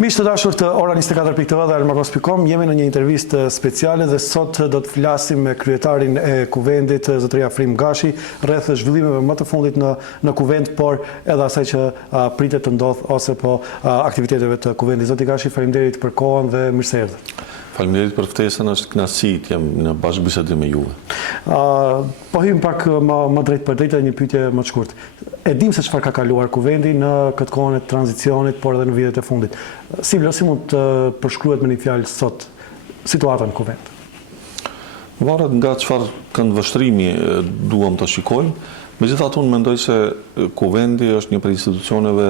Miq të dashur të Ora 24.tv dhe Almagos.com, jemi në një intervistë speciale dhe sot do të flasim me kryetarin e Kuvendit, zotëria Frim Gashi, rreth zhvillimeve më të fundit në Kuvend, por edhe asaj që pritet të ndodh ose po aktiviteteve të Kuvendit. Zoti Gashi, faleminderit për kohën dhe mirë se erdhët. Faleminderit për ftesën, është kënaqësi të jem në bashkëbisedë me juve. Po hym pak më drejt për drejt një pyetje më të shkurtë. E dim se çfarë ka kaluar Kuvendi në këtë kohën e tranzicionit, por edhe në vitet e fundit. Si mund të përshkruhet me një fjalë sot situata në Kuvend? Varet nga çfarë këndvështrimi duam të shikojmë. Megjithatë, unë mendoj se Kuvendi është një prej institucioneve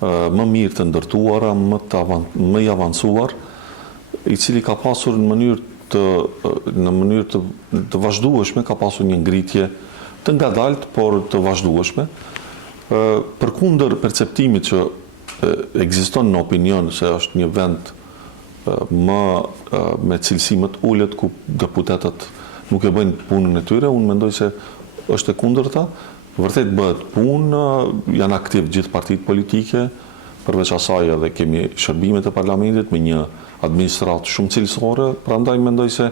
më mirë të ndërtuara, më i avancuar, i cili ka pasur në mënyrë të vazhdueshme, ka pasur një ngritje të ngadalt, por të vazhdueshme. Përkundër perceptimit që ekziston në opinion se është një vend me cilësi më të ulët, ku deputetët nuk e bëjnë punën e tyre, unë mendoj se është e kundërta. Vërtet bëhet punë, janë aktiv gjithë partitë politike, përveç asaj edhe kemi shërbimet e parlamentit me një administratë shumë cilësore, prandaj mendoj se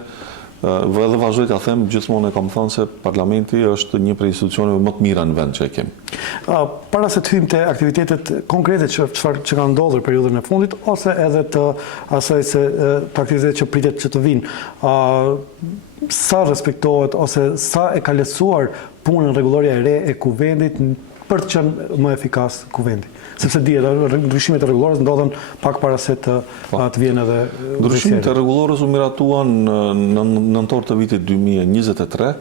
edhe vazhdoj t'ja them, gjithmonë e kam thënë se parlamenti është një prej institucioneve më të mira në vend që e kemi. Para se të hyjmë te aktivitetet konkrete që kanë ndodhur periudhën e fundit, ose edhe të asaj se të aktivitetet që pritet që të vinë, sa respektohet ose sa e ka lehtësuar punën rregullorja e re e Kuvendit për të qenë më efikas Kuvendi? Sepse dihet, ndryshimet e rregullores ndodhen pak para se të vjen edhe ndryshimet e rregullores u miratuan në nëntor të vitit 2023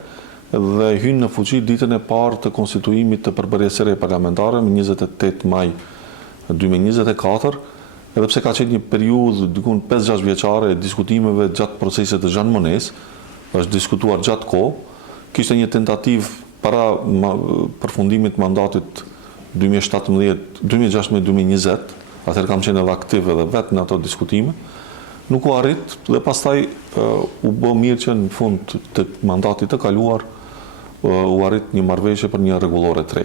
dhe hynë në fuqi ditën e parë të konstituimit të përbërjes së re parlamentare me 28 maj 2024, edhe pse ka qenë një periudhë diku 5-6 vjeçare e diskutimeve gjatë procesit të Jean Monnet, është diskutuar gjatë kohë, kishte një tentativë para përfundimit mandatit 2016-2020, atëherë kam qenë edhe aktiv edhe vetë në ato diskutime, nuk u arrit dhe pastaj u bë mirë që në fund të mandatit të kaluar u arrit një marrëveshje për një rregullore të re.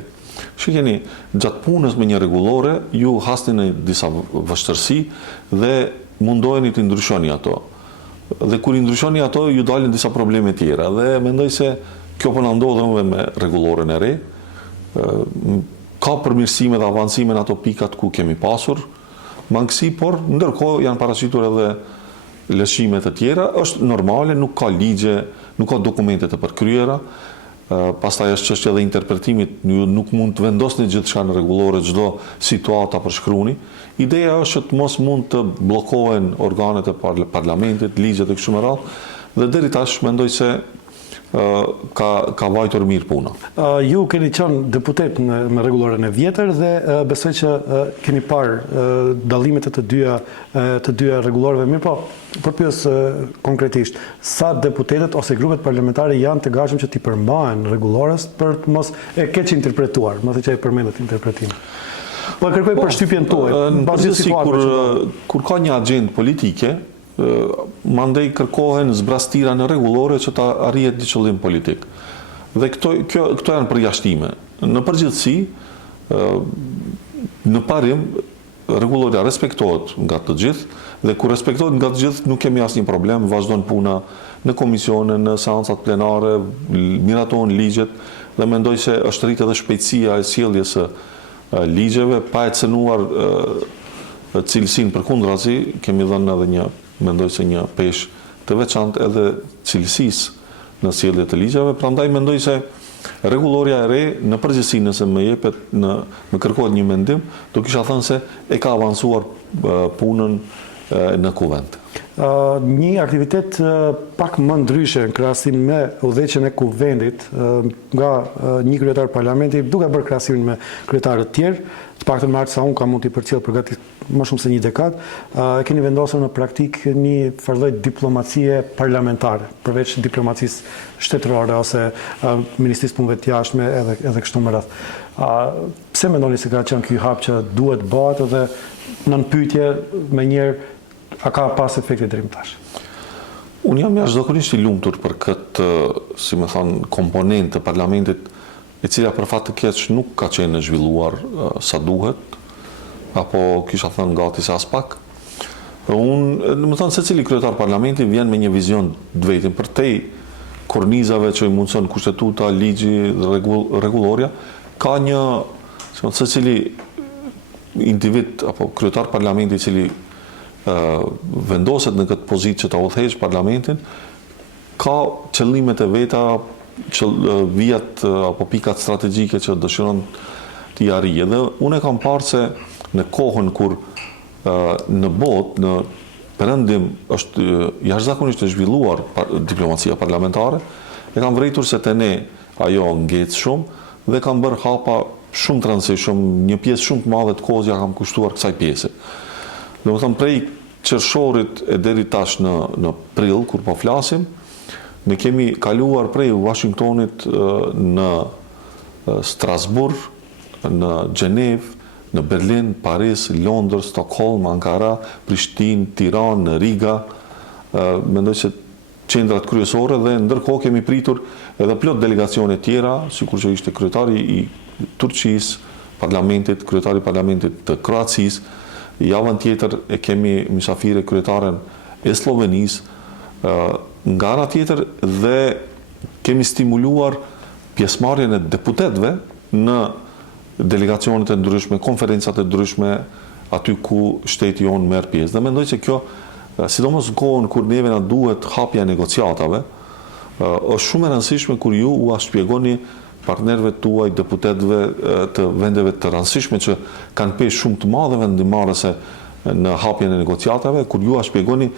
Shikeni, gjatë punës me një rregullore, ju hasni në disa vështirësi dhe mundoheni të ndryshoni ato. Dhe kur i ndryshoni ato, ju dalin disa probleme tjera dhe mendoj se kjo po na ndodhen me rregulloren e re. Ka përmirësime dhe avancime në ato pikat ku kemi pasur mangësi, por ndërkohë janë paraqitur edhe lëshime të tjera. Është normale, nuk ka ligje, nuk ka dokumente të përkryera. Pastaj është çështja e interpretimit, ju nuk mund të vendosni gjithçka në rregullore, çdo situatë ta përshkruani. Ideja është që mos mund të bllokohen organet e parlamentit, ligjet e kështu me radhë, dhe deri tash mendoj se ka vajtur mirë puna. Ju keni qenë deputet me rregulloren e vjetër dhe besoj që keni parë dallimet e të dyja rregulloreve, mirë po, përpyes konkretisht, sa deputetët ose grupet parlamentare janë të gatshëm që t'i përmbahen rregullores për të mos e keq interpretuar, mos e që e përmendet interpretimin. Po kërkoj përshtypjen tuaj. Kur ka një agjendë politike, mandej kërkohen zbrastira në rregullore që ta arrihet një qëllim politik. Dhe këto janë përjashtime. Në përgjithësi, në parim, rregulloria respektohet nga të gjithë, dhe kur respektohet nga të gjithë, nuk kemi asnjë problem, vazhdon puna në komisione, në seancat plenare, miratohen ligjet, dhe mendoj se është rritë edhe shpejtësia e sjelljes së ligjeve, pa e cënuar cilësinë përkundrazi, kemi dhënë edhe mendoj se një peshë të veçantë edhe cilësisë në sjellje të ligjeve, prandaj mendoj se rregulloria e re në përgjithësi nëse më kërkohet një mendim, do kisha thënë se e ka avancuar punën në Kuvend. Një aktivitet pak më ndryshe në krahasim me udhëheqjen e Kuvendit nga një kryetar parlamenti, duke bërë krahasimin me kryetarët tjerë, të paktën me aq sa unë kam mund t'i përcjell përgatit më shumë se një dekadë, keni vendosur në praktikë një farë lloj diplomacie parlamentare, përveç diplomacisë shtetërore ose Ministrisë Punëve të Jashtme edhe kështu me radhë. Pse mendoni se ka qenë ky hap që duhet bëhet dhe nën pyetje me njëherë a ka pas efekte deri më tash? Unë jam jashtëzakonisht i lumtur për këtë, si më thon, komponentë të parlamentit, e cila për fat të keq nuk ka qenë zhvilluar sa duhet, apo kisha thënë gati se as pak. Më thënë, se cili kryetar parlamenti vjen me një vizion të vetin për te kornizave që i mundëson kushtetuta, ligji, rregulloria, ka një, se cili individ apo kryetar parlamenti i cili vendoset në këtë pozitë që ta udhëheq parlamentin, ka qëllimet e veta, vijat apo pikat strategjike që dëshiron t'i arrijë. Dhe unë e kam parë se në kohën kur në botë, në perëndim është jashtëzakonisht e zhvilluar diplomacia parlamentare, e kam vërejtur se te ne ajo ngec shumë dhe kam bërë hapa shumë të rëndësishëm, një pjesë shumë të madhe të kohës ja kam kushtuar kësaj pjese. Domethënë prej qershorit e deri tash në prill kur po flasim, ne kemi kaluar prej Washingtonit në Strasbourg, në Gjenevë, në Berlin, Paris, Londër, Stockholm, Ankara, Prishtinë, Tiranë, Riga, mendoj se qendrat kryesore dhe ndërkohë kemi pritur edhe plot delegacione tjera, sikur që ishte kryetari i Turqisë, parlamentit, kryetari i parlamentit të Kroacisë, javën tjetër e kemi mysafire kryetaren e Slovenisë, nga ana tjetër dhe kemi stimuluar pjesëmarrjen e deputetëve në delegacionet e ndryshme, konferencat e ndryshme, aty ku shteti jonë merr pjesë. Dhe mendoj se kjo, sidomos në kohën kur neve na duhet hapja e negociatave, është shumë e rëndësishme kur ju u shpjegoni partnerëve tuaj, deputetëve të vendeve të rëndësishme që kanë peshë shumë të madhe vendimmarrëse në hapjen e negociatave, kur ju shpjegoni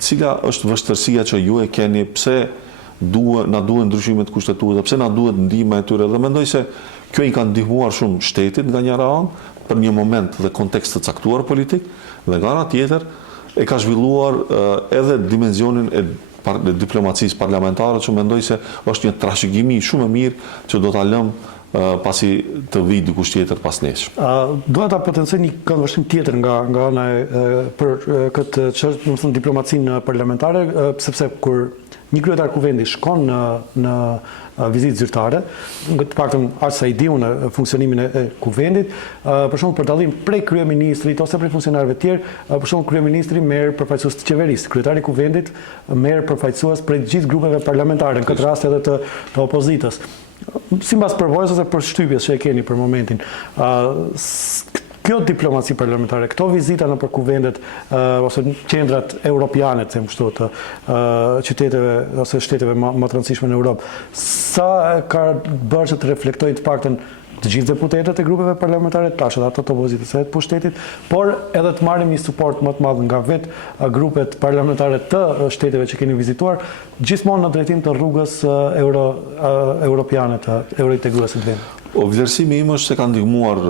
cila është vështirësia që ju e keni, pse na duhen ndryshimet kushtetuese, pse na duhet ndihma e tyre, dhe mendoj se kjo i ka ndihmuar shumë shtetit nga njëra anë për një moment dhe kontekst të caktuar politik, dhe nga ana tjetër e ka zhvilluar edhe dimensionin e diplomacisë parlamentare, që mendoj se është një trashëgimi shumë e mirë që do ta lëm pasi të vi dikush tjetër pas nesh. Dua ta potencoj një këndvështrim tjetër nga ana për këtë çështje, domethënë diplomacinë parlamentare, sepse kur një kryetar kuvendi shkon në vizitë zyrtare, të paktën aq sa i di unë funksionimin e kuvendit, për shembull për dallim prej kryeministrit ose prej funksionarëve të tjerë, për shembull kryeministri merr përfaqësues të qeverisë, kryetari i kuvendit merr përfaqësues prej gjithë grupeve parlamentare, në këtë rast edhe të opozitës. Sipas përvojës ose për shtypjes që e keni për momentin, kjo diplomaci parlamentare, këto vizita në për kuvendet ose qendrat europiane, them kështu, të qyteteve ose shteteve më të rëndësishme në Europë, sa ka bërë që të reflektojnë të paktën të gjithë deputetët e grupeve parlamentare, tash edhe ato të opozitës edhe të pushtetit, por edhe të marrim një suport më të madh nga vetë grupet parlamentare të shteteve që keni vizituar, gjithmonë në drejtim të rrugës europiane të eurointegruesit vend. Vlerësimi im është se ka ndihmuar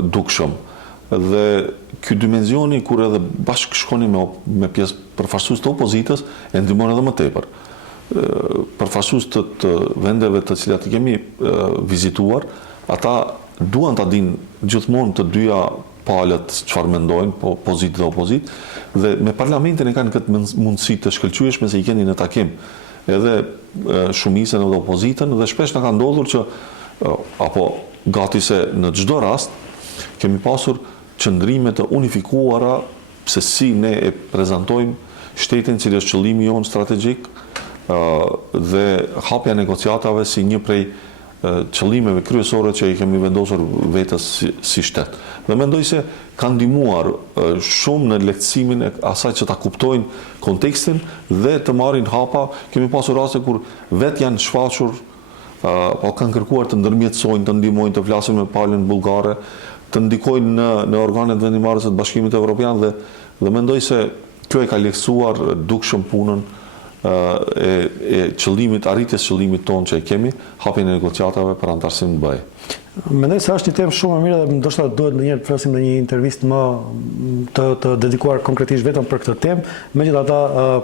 dukshëm. Dhe ky dimensioni kur edhe bashkë shkoni me pjesë përfaqësues të opozitës e ndihmon edhe më tepër. Përfaqësues të vendeve të cilat i kemi vizituar, ata duan ta dinë gjithmonë të dyja palët çfarë mendojnë, pozitë dhe opozitë, dhe me parlamentin e kanë këtë mundësi të shkëlqyeshme se i keni në takim edhe shumicën edhe opozitën, dhe shpesh na ka ndodhur që apo gati se në çdo rast kemi pasur qëndrime të unifikuara se si ne e prezantojmë shtetin, cili është qëllimi jonë strategjik, dhe hapja negociatave si një prej qëllimeve kryesore që i kemi vendosur vetës si shtet. Dhe mendoj se kanë ndihmuar shumë në lehtësimin e asaj që ta kuptojnë kontekstin dhe të marrin hapa. Kemi pasur raste kur vetë janë shfaqur, po kanë kërkuar të ndërmjetësojnë, të ndihmojnë, të flasin me palën bullgare, të ndikojnë në organet vendimmarrëse të Bashkimit Evropian, dhe mendoj se kjo e ka lehtësuar dukshëm punën e qëllimit, arritjes qëllimit tonë që e kemi, hapjen e negociatave për antarësim në BE. Mendoj se është një temë shumë e mirë dhe ndoshta duhet ndonjëherë të flasim në një intervistë më të dedikuar konkretisht vetëm për këtë temë. Megjithatë,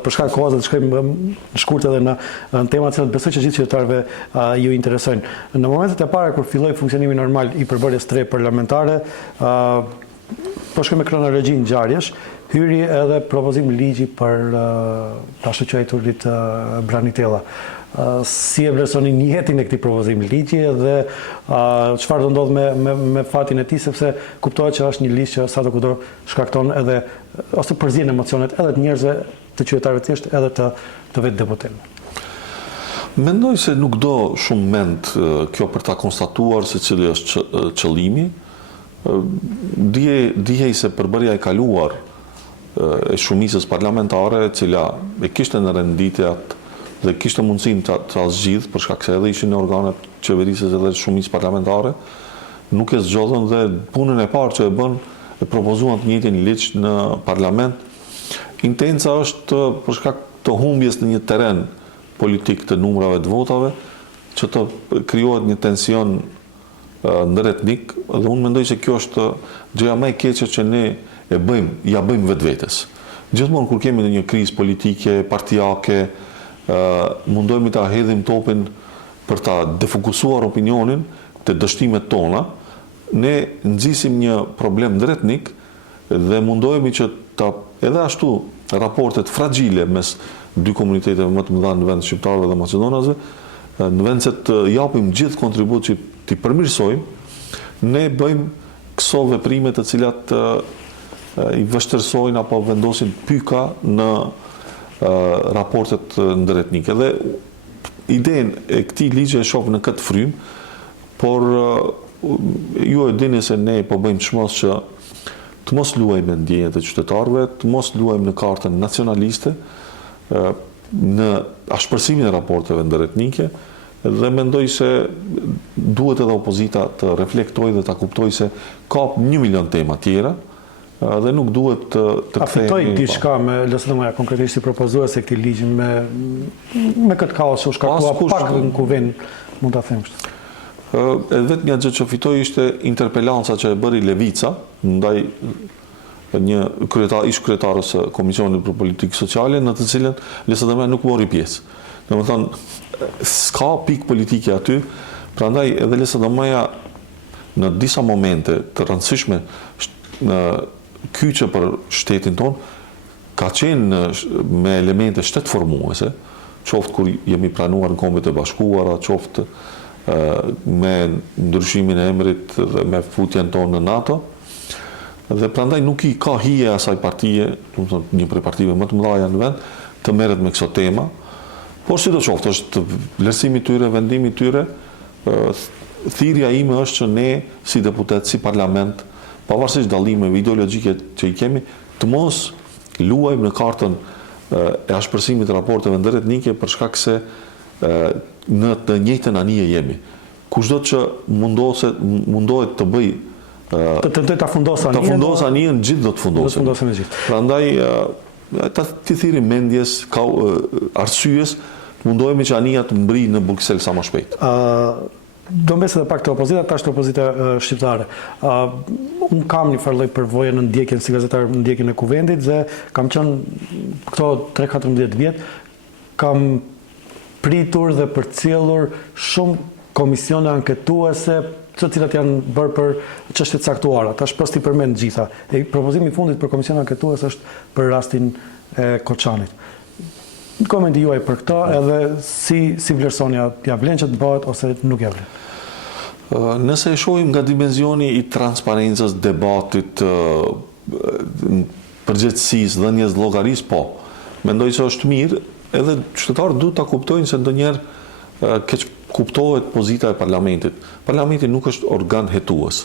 për shkak të kohës do të shkojmë në shkurt edhe në temat që besoj që gjithë qytetarëve ju interesojnë. Në momentet e para kur filloi funksionimi normal i përbërjes tre parlamentare, po shkojmë me kronologjinë ngjarjesh, hyri edhe propozim ligji për ta shoqëruar Brani Tella. si e vlerësoni njetin e këtij propozimi ligji dhe çfarë do ndodh me fatin e tij, sepse kuptohet që është një ligj që sadokudo shkakton edhe ose përzien emocionet edhe të njerëzve, të qytetarëve thjesht, edhe të vetë deputetëve. Mendoj se nuk do shumë mend kjo për ta konstatuar se cili është qëllimi. Dihej se përbërja e kaluar e shumicës parlamentare, e cila e kishte në renditjet dhe kishte mundësinë ta zgjidhë, për shkak se edhe ishin në organet qeverisës edhe shumicë parlamentare, nuk e zgjodhën dhe punën e parë që e bën e propozuan të njëjtin ligj në parlament. Intenca është për shkak të humbjes në një terren politik të numrave të votave, që të krijohet një tension ndëretnik, dhe unë mendoj se kjo është gjëja më e keqe që ne ja bëjmë vetvetes. Gjithmonë kur kemi një krizë politike, partijake, mundohemi ta hedhim topin për ta defokusuar opinionin të dështimet tona, ne nxisim një problem ndëretnik dhe mundohemi që edhe ashtu raportet fragjile mes dy komuniteteve më të mëdha në vend shqiptarëve dhe maqedonasve, në vend se të japim gjithë kontribut që t'i përmirësojmë, ne bëjmë këso veprime të cilat i vështërsojnë apo vendosin pyka në raportet ndëretnike. Dhe idenë e këtij ligji e shoh në këtë frym, por ju e dini se ne po bëjmë çmos që të mos luajmë me ndjenjat e qytetarëve, të mos luajmë në kartën nacionaliste, në ashpërsimin e raporteve ndëretnike, dhe mendoj se duhet edhe opozita të reflektojë dhe ta kuptojë se ka 1 milion tema tjera dhe nuk duhet të kthehemi. A fitoi diçka me LSD-ja konkretisht si propozuese këtij ligji me këtë kaos që u shkaktua pak në kuvend, mund ta them kështu. Vetëm një gjë që fitoi ishte interpelanca që e bëri Levica ndaj një ish kryetarës së Komisionit për Politikë Sociale, në të cilën LSD-ja nuk mori pjesë. Domethënë, s'ka pikë politike aty, prandaj edhe LSD-ja në disa momente të rëndësishme në kyçe për shtetin ton ka qenë me elemente shtetformuese, qoftë kur jemi pranuar në Kombet e Bashkuara, qoftë me ndryshimin e emrit dhe me futjen tonë në NATO. Dhe prandaj nuk i ka hije asaj partije, një prej partive më të mëdha në vend, të merret me këto tema. Por sidoqoftë është vlerësimi i tyre, vendimi i tyre, thirrja ime është që ne si deputet, si parlament, pavarësisht dallimeve ideologjike që i kemi, të mos luajmë në kartën e ashpërsimit të raporteve ndëretnike për shkak se në të njëjtën anije jemi. Kushdo që mundohet të bëj të tentoj ta fundos anijen, gjithë do të fundosen. Prandaj ti thirrim mendjes, ka arsyes, mundohemi që anija të mbri në Bruksel sa më shpejt. Do mbes edhe pak të opozita, tash të opozita shqiptare. Unë kam një farë lloj përvoje në ndjekjen si gazetar në ndjekjen e kuvendit dhe kam qenë këto 3-14 vjet, kam pritur dhe përcjellur shumë komisione anketuese, të cilat janë bërë për çështje të caktuara. Tash pas ti përmend gjitha. Propozimi i fundit për komision anketues është për rastin e Koçanit. Komenti juaj për këtë, edhe si vlerësoni, ja vlen që të bëhet ose nuk ja vlen? Nëse e shohim nga dimensioni i transparencës, debatit, përgjegjësisë, dhënies llogarisë, po. Mendoj se është mirë, edhe qytetarët duhet ta kuptojnë se ndonjëherë keq kuptohet pozita e parlamentit. Parlamenti nuk është organ hetues.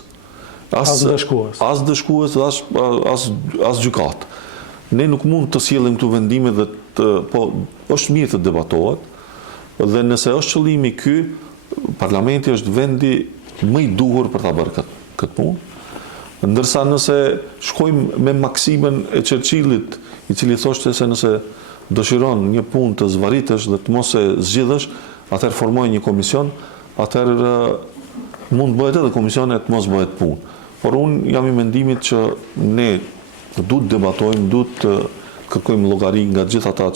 As dëshkues. As dëshkues, as gjykat. Ne nuk mund të sjellim këtu vendime dhe po është mirë të debatohet, dhe nëse është qëllimi ky, parlamenti është vendi më i duhur për ta bërë këtë punë. Ndërsa nëse shkojmë me maksimën e Churchillit, i cili thoshte se nëse dëshiron një punë të zvaritesh dhe të mos e zgjidhësh, atëherë formoj një komision, atëherë mund bëhet edhe komisione të mos bëhet punë. Por unë jam i mendimit që ne duhet debatojmë, duhet të kërkojmë llogari nga gjithë ata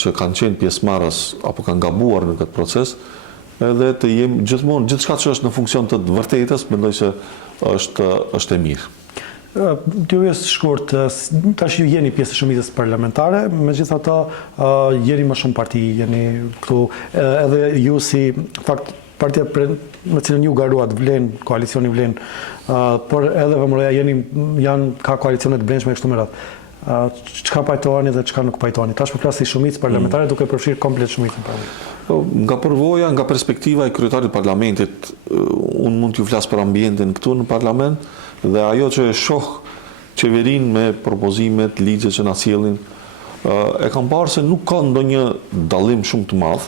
që kanë qenë pjesëmarrës apo kanë gabuar në këtë proces, edhe të jemi gjithmonë, gjithçka që është në funksion të vërtetës, mendoj se është e mirë. Teoria shkurt, tash ju jeni pjesë e shumicës parlamentare, megjithatë jeni më shumë parti, jeni këtu edhe ju si fakt partia me cilën ju garuat vlen, koalicioni vlen, por edhe VMRO-ja ka koalicione të brendshme kështu me radhë. Çka pajtoheni dhe çka nuk pajtoheni? Tash po flas si shumicë parlamentare duke përfshirë komplet shumicën parlamentare. Nga përvoja, nga perspektiva e kryetarit parlamentit, unë mund t'ju flas për ambientin këtu në parlament dhe ajo që e shoh qeverin me propozimet, ligje që na sjellin, e kam parë se nuk ka ndonjë dallim shumë të madh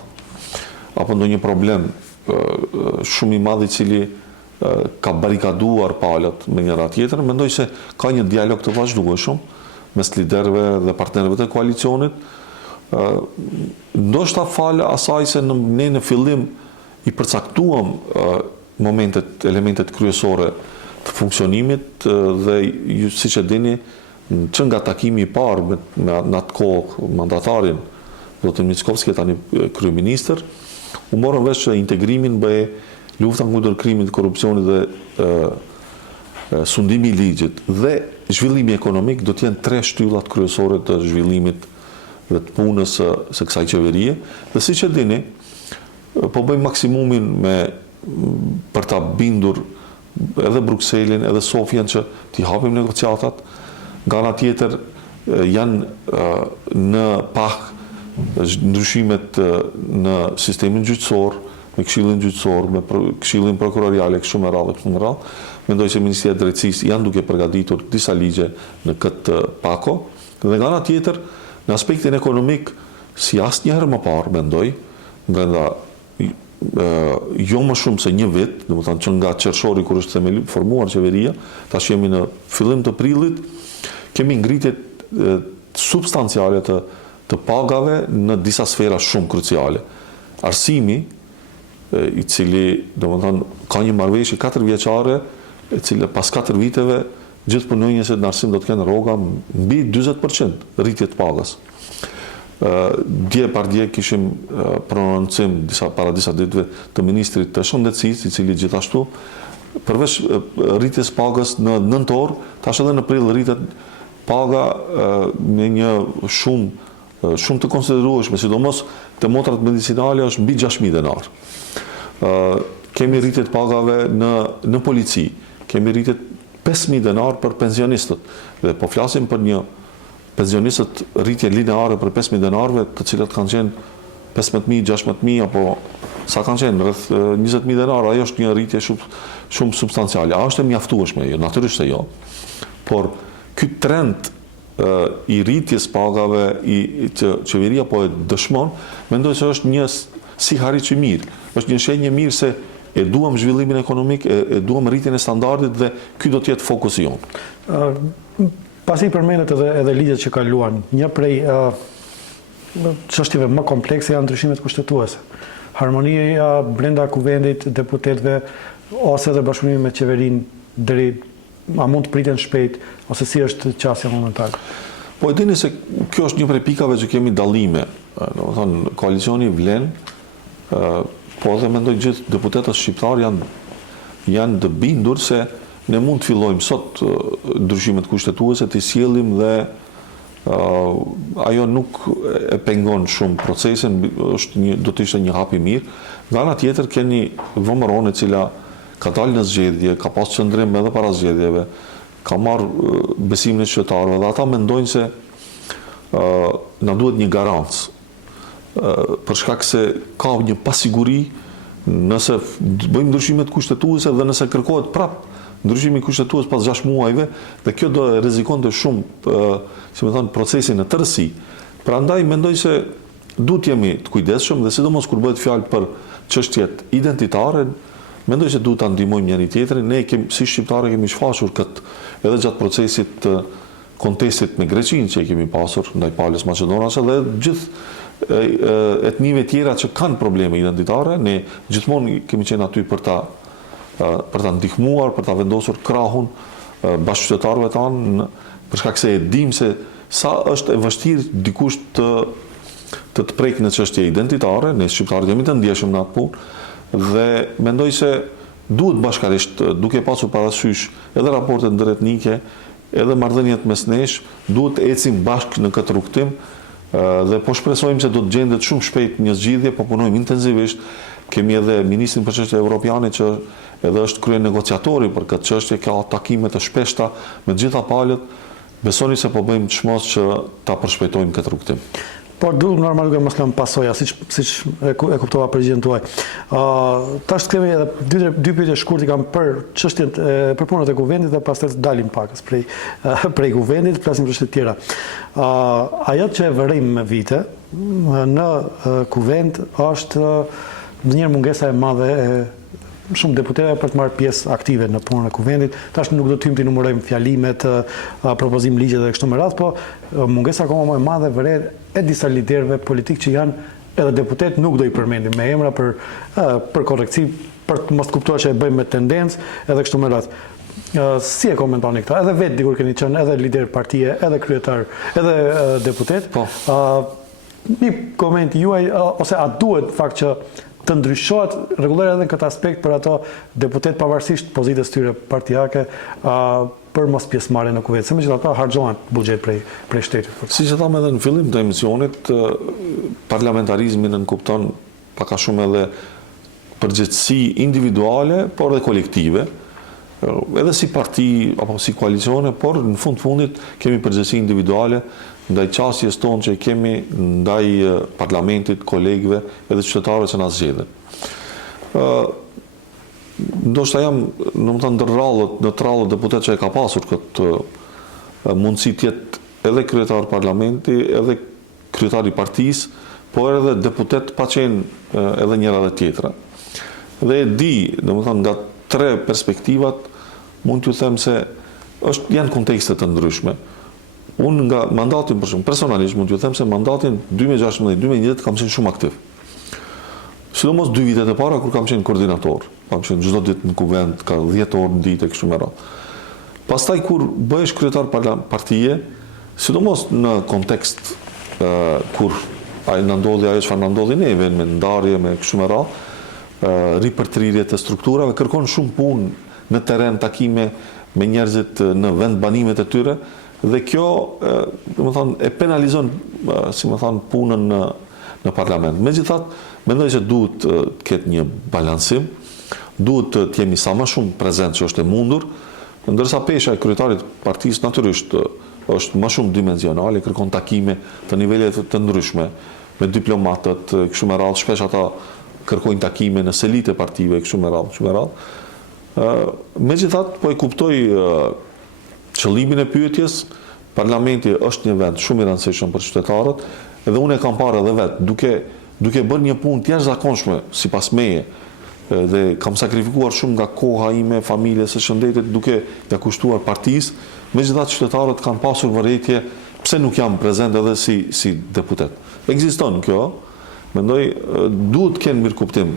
apo ndonjë problem shumë i madh i cili ka barikaduar palët me njëra tjetrën. Mendoj se ka një dialog të vazhdueshëm mes liderëve dhe partnerëve të koalicionit. Ndoshta falë asaj se ne në fillim i përcaktuam elementet kryesore të funksionimit dhe ju siç e dini që nga takimi i parë me atë kohë mandatarin Zotin Mickovski, tani kryeministër, u morën vesh që integrimin bëhe lufta kundër krimit, korrupsionit dhe sundimi i ligjit dhe zhvillimi ekonomik do të jenë 3 shtyllat kryesore të zhvillimit dhe të punës së kësaj qeverie. Dhe siç e dini, po bëjmë maksimumin për ta bindur edhe Brukselin, edhe Sofjen që t'i hapim negociatat. Nga ana tjetër janë në pak ndryshimet në sistemin gjyqësor, me këshillin gjyqësor, me këshillin prokuroriale, kështu me radhë. Mendoj se Ministria e Drejtësisë janë duke përgatitur disa ligje në këtë pako. Dhe nga ana tjetër, në aspektin ekonomik, si asnjëherë më parë, mendoj, brenda jo më shumë se një vit, domethënë që nga qershori kur është formuar qeveria, tash jemi në fillim të prillit, kemi ngritje substanciale të pagave në disa sfera shumë kruciale. Arsimi, i cili domethënë ka një marrëveshje 4 vjeçare, e cila pas 4 viteve gjithë punonjësit në arsim do të kenë rroga mbi 40% rritje të pagës. Dje par dje kishim prononcim para disa ditëve të ministrit të shëndetësisë, i cili gjithashtu përveç rritjes pagës në nëntor, tash edhe në prill rritet paga me një shumë të konsiderueshme, sidomos te motrat medicinale është mbi 6.000 denar. Kemi rritjet pagave në polici, kemi rritjet 5.000 denar për pensionistët. Dhe po flasim për një pensionistët rritje lineare për 5.000 denarve, të cilat kanë qenë 15.000, 16.000, apo sa kanë qenë, rreth 20.000 denar, ajo është një rritje shumë substanciale. A është e mjaftueshme? Jo, natyrisht se jo. Por ky trend i rritjes pagave që qeveria po e dëshmon, mendoj se është një si harrit i mirë. Është një shenjë mirë se e duam zhvillimin ekonomik, e duam rritjen e standardit dhe ky do të jetë fokusi jonë. Pasi përmendet edhe ligjet që kaluan, një prej çështjeve më komplekse janë ndryshimet kushtetuese. Harmonia brenda kuvendit, deputetëve ose edhe bashkëpunimi me qeverinë deri a mund të priten shpejt ose si është qasja momentale? Po e dini se kjo është një prej pikave që kemi dallime. Domethënë koalicioni vlen, po edhe mendoj gjithë deputetët shqiptar janë të bindur se ne mund të fillojmë sot ndryshimet kushtetuese, të sjellim dhe ajo nuk e pengon shumë procesin, do të ishte një hap i mirë. Nga ana tjetër keni VMRO-n e cila ka dalë në zgjedhje, ka pas qëndrim edhe para zgjedhjeve, ka marrë besimin e qytetarëve dhe ata mendojnë se na duhet një garancë. Për shkak se ka një pasiguri nëse bëjmë ndryshimet kushtetuese dhe nëse kërkohet prap ndryshimi kushtetues pas 6 muajve, dhe kjo do rrezikonte shumë, procesin në tërësi. Prandaj mendoj se duhet jemi të kujdesshëm dhe sidomos kur bëhet fjalë për çështjet identitare, mendoj se duhet ta ndihmojmë njëri tjetrin. Ne si shqiptarë kemi shfaqur këtë edhe gjatë procesit të kontestit me Greqinë që kemi pasur ndaj palës maqedonase dhe gjithë etnive tjera që kanë probleme identitare. Ne gjithmonë kemi qenë aty për ta ndihmuar, për ta vendosur krahun bashkëqytetarëve tanë, për shkak se e dim se sa është e vështirë dikush të prek në çështje identitare. Ne shqiptarët jemi të ndjeshëm në atë punë dhe mendoj se duhet bashkarisht, duke pasur parasysh edhe raportet ndëretnike, edhe marrëdhëniet mes nesh duhet të ecim bashkë në këtë rrugtim dhe po shpresojmë se do të gjendet shumë shpejt një zgjidhje, po punojmë intensivisht. Kemi edhe ministrin për çështje evropiane që edhe është krye negociatori për këtë çështje, ka takime të shpeshta me të gjitha palët. Besoni se po bëjmë çmos që ta përshpejtojmë këtë rrugtim. Por normal duke mos kam pasoja, siç e kuptova përgjigjen tuaj. Tash kemi edhe dy pyetje shkurtë kam për çështjen për punët e kuvendit dhe pastaj të dalim pakës prej kuvendit, flasim për çështje të tjera. Ajo që e vërim me vite në kuvend është ndonjëherë mungesa e madhe e shumë deputetëve për të marrë pjesë aktive në punën e kuvendit. Tash nuk do të hym të numërojmë fjalimet, propozim ligje dhe kështu me radhë, po mungesa akoma më e madhe vëre e disa liderëve politik që janë edhe deputet, nuk do i përmendim me emra për korrektësi, për të mos kuptuar që e bëjmë me tendencë edhe kështu me radhë. Si e komentoni këta? Edhe vetë dikur keni qenë edhe lider partie, edhe kryetar, edhe deputet. Një koment juaj, ose a duhet fakt që të ndryshohet rregulloria edhe në këtë aspekt për ato deputet pavarësisht pozitës tyre partijake për mos pjesëmarrje në kuvend, se megjithatë harxhohen buxhet prej shtetit. Siç e thamë edhe në fillim të emisionit, parlamentarizmi nënkupton pak a shumë edhe përgjegjësi individuale, por edhe kolektive, edhe si parti apo si koalicione, por në fundit kemi përgjegjësi individuale ndaj qasjes tonë që kemi ndaj parlamentit, kolegëve edhe qytetarëve që na zgjedhin. Ndoshta jam, ndër rallët deputet që e ka pasur këtë mundësi të jetë edhe kryetar parlamenti, edhe kryetar i partisë, por edhe deputet pa qenë edhe njëra dhe tjetra. Dhe e di, nga tre perspektivat, mund t'ju them se janë kontekste të ndryshme. Unë nga mandatin, për shumë, personalisht mund t'ju them se mandatin 2016-2020 kam qenë shumë aktiv. Sidomos 2 vitet e para kur kam qenë koordinator, kam qenë çdo ditë në kuvend, ka 10 orë në ditë e kështu me radhë. Pastaj kur bëhesh kryetar partie, sidomos në kontekst kur na ndodhi ajo çfarë na ndodhi neve me ndarje, me kështu me radhë, ripërtrirje të strukturave, kërkon shumë punë në terren, takime me njerëzit në vend banimet e tyre. Dhe kjo, e penalizon, punën në parlament. Megjithatë, mendoj se duhet të ketë një balancim, duhet të jemi sa më shumë prezent që është e mundur, ndërsa pesha e kryetarit partisë natyrisht është më shumë dimensionale, kërkon takime të nivelet të ndryshme, me diplomatët, kështu me radhë, shpesh ata kërkojnë takime në selit e partive, kështu me radhë. Megjithatë, po e kuptoj qëllimin e pyetjes. Parlamenti është një vend shumë i rëndësishëm për qytetarët, edhe unë e kam parë edhe vetë, duke bërë një punë të jashtëzakonshme sipas meje, dhe kam sakrifikuar shumë nga koha ime, familjes së shëndetit, duke ja kushtuar partisë, megjithatë qytetarët kanë pasur vërejtje pse nuk jam prezent edhe si deputet. Ekziston kjo, mendoj duhet të kenë mirëkuptim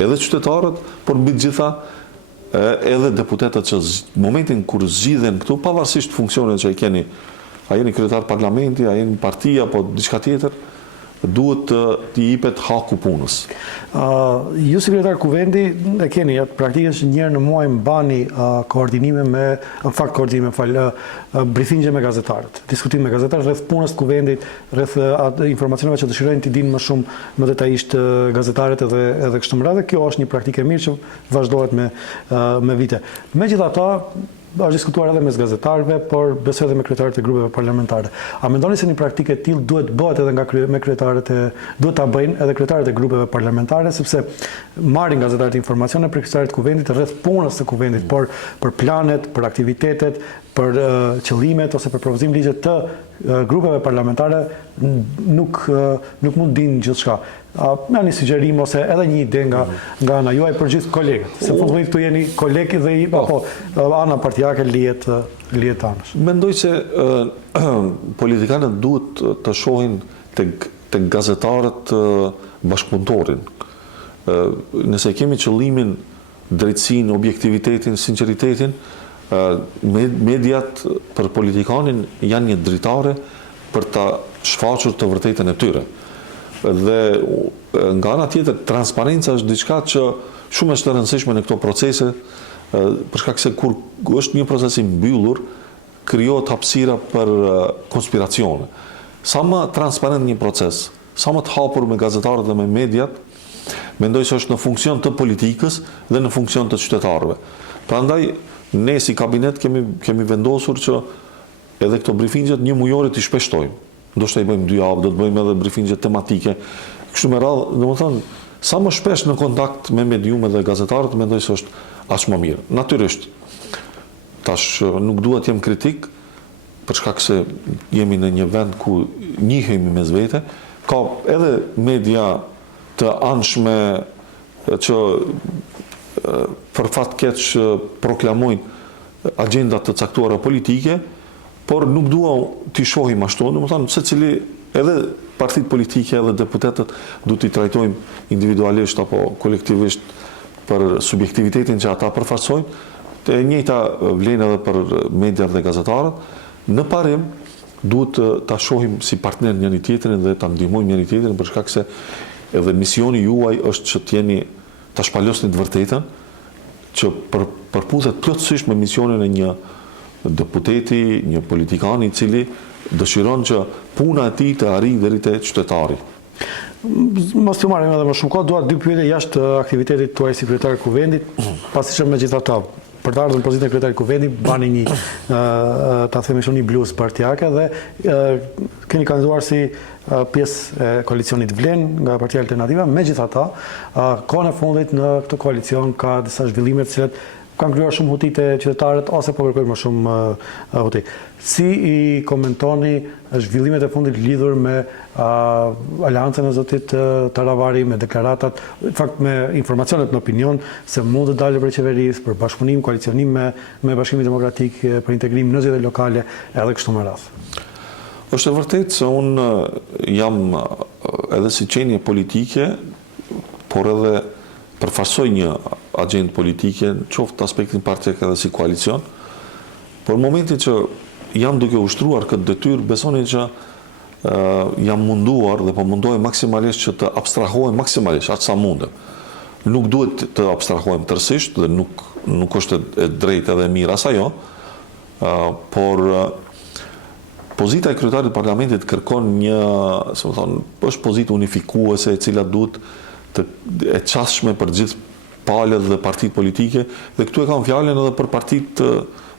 edhe qytetarët, por mbi të gjitha edhe deputetët që momentin kur zgjidhen këtu, pavarësisht funksionet që i keni, a jeni kryetar parlamenti, a jeni partia, apo diçka tjetër, duhet t'i jepet haku punës. Ju si kryetar kuvendi e keni praktikisht njëherë në muaj mbani koordinime brifingje me gazetarët, diskutim me gazetarët rreth punës të kuvendit, rreth informacioneve që dëshirojnë t'i dinë më shumë më detajisht gazetarët edhe kështu me radhë. Kjo është një praktikë e mirë që vazhdohet me vite. Megjithatë, është diskutuar edhe mes gazetarëve, por besoj edhe me kryetarët e grupeve parlamentare. A mendoni se një praktikë e tillë duhet bëhet edhe me kryetarët duhet ta bëjnë edhe kryetarët e grupeve parlamentare, sepse marrin gazetarët informacione për kryetarët e kuvendit rreth punës së kuvendit, por për planet, për aktivitetet, për qëllimet ose për propozim ligje të grupeve parlamentare nuk mund dinë gjithçka. Me një sugjerim ose edhe një ide nga ana juaj për gjithë kolegët. Se fundit këtu jeni kolegë dhe apo ana partijake lihet anësh. Mendoj se politikanët duhet të shohin tek gazetarët bashkëpunëtorin. Nëse kemi qëllimin, drejtësinë, objektivitetin, sinqeritetin, mediat për politikanin janë një dritare për ta shfaqur të vërtetën e tyre. Dhe nga ana tjetër, transparenca është diçka që shumë është e rëndësishme në këto procese, për shkak se kur është një proces i mbyllur, krijohet hapësira për konspiracione. Sa më transparent një proces, sa më të hapur me gazetarët dhe me mediat, mendoj se është në funksion të politikës dhe në funksion të qytetarëve. Prandaj, ne si kabinet kemi vendosur që edhe këto briefinget një mujore t'i shpeshtojmë. Ndoshta i bëjmë 2 javë, do të bëjmë edhe briefinge tematike. Kështu me radhë, domethënë, sa më shpesh në kontakt me mediumet dhe gazetarët, mendoj se është aq më mirë. Natyrisht, tash nuk dua të jem kritik, për shkak se jemi në një vend ku njihemi mes vete, ka edhe media të anshme që për fat keq proklamojnë agenda të caktuara politike, por nuk dua t'i shohim ashtu, domethënë secili edhe partitë politike edhe deputetët duhet t'i trajtojmë individualisht apo kolektivisht për subjektivitetin që ata përfaqësojnë, e njëjta vlen edhe për mediat dhe gazetarët. Në parim duhet ta shohim si partner njëri tjetrin dhe ta ndihmojmë njëri tjetrin, për shkak se edhe misioni juaj është që ta shpalosni të vërtetën, që përputhet plotësisht me misionin e një deputeti, një politikan i cili dëshiron që puna e tij të arrijë deri te qytetari. Mos të marrim edhe më shumë kohë, dua 2 pyetje jashtë aktivitetit tuaj si kryetar i kuvendit, pasi që megjithatë për të ardhur në pozitën e kryetarit i kuvendit bani një ta themi kështu një bluzë partijake dhe keni kandiduar si pjesë e koalicionit Vlen nga Partia Alternativa. Megjithatë, kohën e fundit në këtë koalicion ka disa zhvillime të cilat kanë krijuar shumë huti te qytetarët ose po kërkojnë më shumë huti. Si i komentoni zhvillimet e fundit lidhur me aleancën e zotit Taravari, me deklaratat, në fakt me informacionet në opinion se mund të dalë për qeverisë, për bashkëpunim, koalicionim me Bashkimin Demokratik, për integrim në zgjedhjet lokale edhe kështu me radhë? Është e vërtetë se unë jam edhe si qenie politike, por edhe përfaqësoj një agendë politike, qoftë aspektin partijak edhe si koalicion, por në momentin që jam duke ushtruar këtë detyrë, besoni që jam munduar dhe po mundohem maksimalisht që të abstrahohem maksimalisht, aq sa mundem. Nuk duhet të abstrahohem tërësisht dhe nuk është e drejtë edhe e mirë as ajo, por pozita e kryetarit të parlamentit kërkon është pozitë unifikuese e cila duhet e qasshme për gjithë palët dhe partitë politike, dhe këtu e kam fjalën edhe për partitë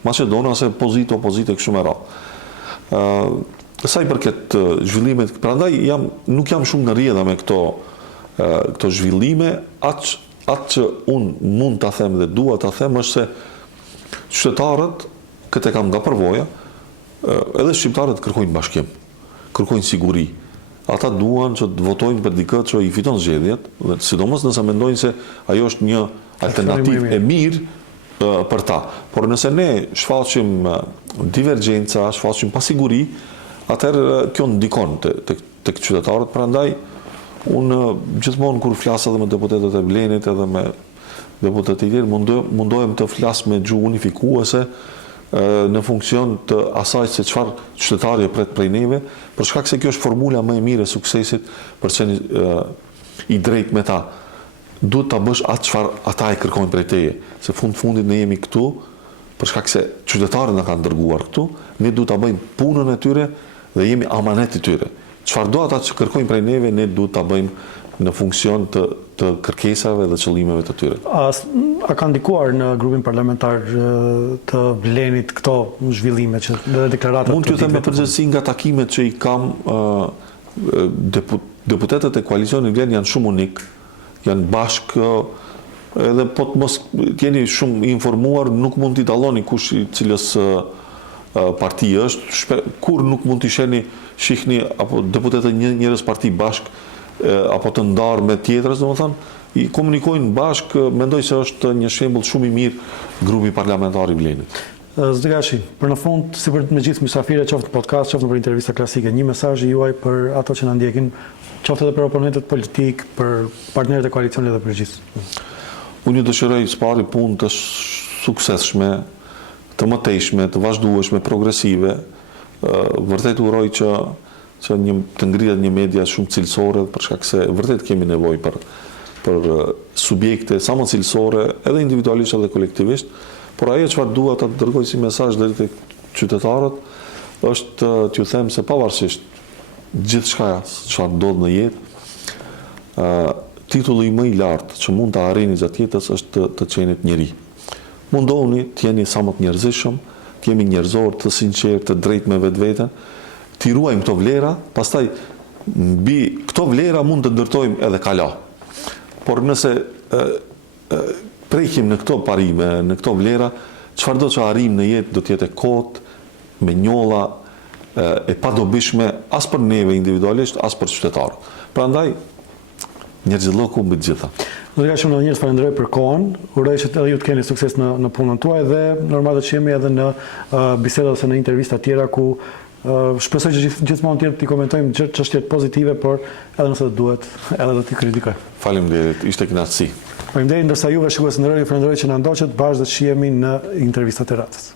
Maqedona se pozitë opozite kështu me radhë. Sa i përket zhvillimet, prandaj nuk jam shumë në rrjedha me këto zhvillime, atë që unë mund ta them dhe dua ta them është se qytetarët, këtë e kam nga përvoja, edhe shqiptarët kërkojnë bashkim, kërkojnë siguri. Ata duan që të votojnë për dikë që i fiton zgjedhjet, dhe sidomos nëse mendojnë se ajo është një alternativë e mirë për ta. Por nëse ne shfaqim divergjenca, shfaqim pasiguri, atëherë kjo ndikon tek qytetarët. Prandaj unë gjithmonë kur flas edhe me deputetët e Vlenit edhe me deputetët e tjerë mundohem të flas me gjuhë unifikuese në funksion të asaj se çfarë qytetari e pret prej neve, për shkak se kjo është formula më e mirë e suksesit për qenë i drejtë me ta. Duhet ta bësh atë çfarë ata e kërkojnë prej teje, se fundit ne jemi këtu për shkak se qytetarët na kanë dërguar këtu, ne duhet ta bëjmë punën e tyre dhe jemi amanet i tyre. Çfarë do ata që kërkojnë prej neve, ne duhet ta bëjmë në funksion të kërkesave dhe qëllimeve të tyre. A ka ndikuar në grupin parlamentar të Vlenit këto zhvillime që dhe deklaratat? Mund t'ju them me përgjithësi nga takimet që i kam, deputetët e koalicionit Vlen janë shumë unik, janë bashkë, edhe po të mos jeni shumë informuar, nuk mund t'i dalloni kush i cilës parti është, kur nuk mund t'i shihni apo deputetët njërës parti bashkë, apo të ndarë me tjetrës, domethënë, i komunikojnë bashkë, mendoj se është një shembull shumë i mirë grupi parlamentar i Vlenit. Zdgashi, për në fund, si për me gjithë mysafirët, qoftë në podcast, qoftë në për intervista klasike, një mesazh juaj për ato që na ndjekin, qoftë edhe për oponentët politik, për partnerët e koalicionit dhe për gjithë. Unë ju dëshiroj së pari punë të suksesshme, të mëtejshme, të vazhdueshme, progresive. Vërtet uroj që që të ngrihet një media shumë cilësore, për shkak se vërtet kemi nevojë për subjekte sa më cilësore, edhe individualisht edhe kolektivisht, por ajo çfarë dua ta dërgoj si mesazh deri tek qytetarët është t'ju them se pavarësisht gjithçka çfarë ndodh në jetë, titulli më i lartë që mund ta arrini gjatë jetës është të qenit njeri. Mundohuni të jeni sa më të njerëzishëm, kemi njerëzor të sinqertë, të drejtë me vetveten, t'i ruajmë këto vlera, pastaj mbi këto vlera mund të ndërtojmë edhe kala. Por nëse prekim në këto parime, në këto vlera, çfarëdo që arrijmë në jetë do të jetë kot, me njolla e padobishme as për neve individualisht, as për qytetarët. Prandaj njerëzilloku mbi të gjitha. Do t'ja shumë njerëz falenderoj për kohën. Uroj që edhe ju të keni sukses në punën tuaj dhe normal të jemi edhe në biseda ose në intervista tjera ku shpresoj që gjithmonë t'i komentojmë çështjet pozitive, por edhe nëse duhet, edhe do t'i kritikoj. Faleminderit, ishte kënaqësi. Faleminderit, ndërsa juve shikues ndërroj, falenderoj që na ndoqët, bashkë do të shihemi në intervistat e radhës.